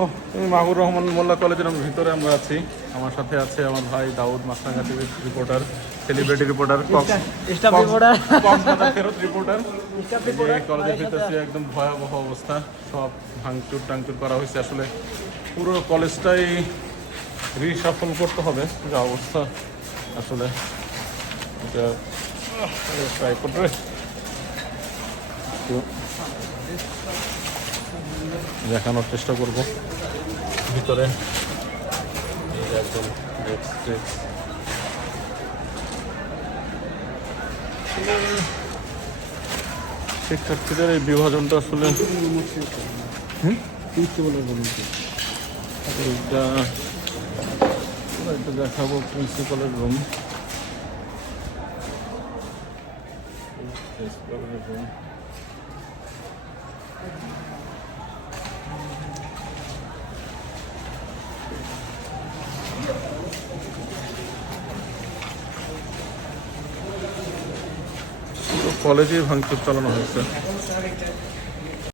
ও মাহবুর রহমান মোল্লা কলেজের ভিতরে আমরা আছি। আমার সাথে আছে আমার ভাই দাউদ মাসরাঙ্গা টিভির reporter celebrity reporter staff reporter ফেরত রিপোর্টার কলেজের ভিতরে একদম ভয়াবহ অবস্থা সব ভাঙচুর টাংচুর করা হয়েছে। আসলে পুরো কলেজটাই রিসাফল করতে হবে যা অবস্থা। আসলে এটা ট্রাই করবে। দেখানোর চেষ্টা করব। ভিতরে শিক্ষার্থীদের এই বিভাজনটা আসলে এটা দেখাবো প্রিন্সিপালের রুম প্রিন্সিপালের রুম পুরো কলেজেই ভাঙচুর চালানো হয়েছে।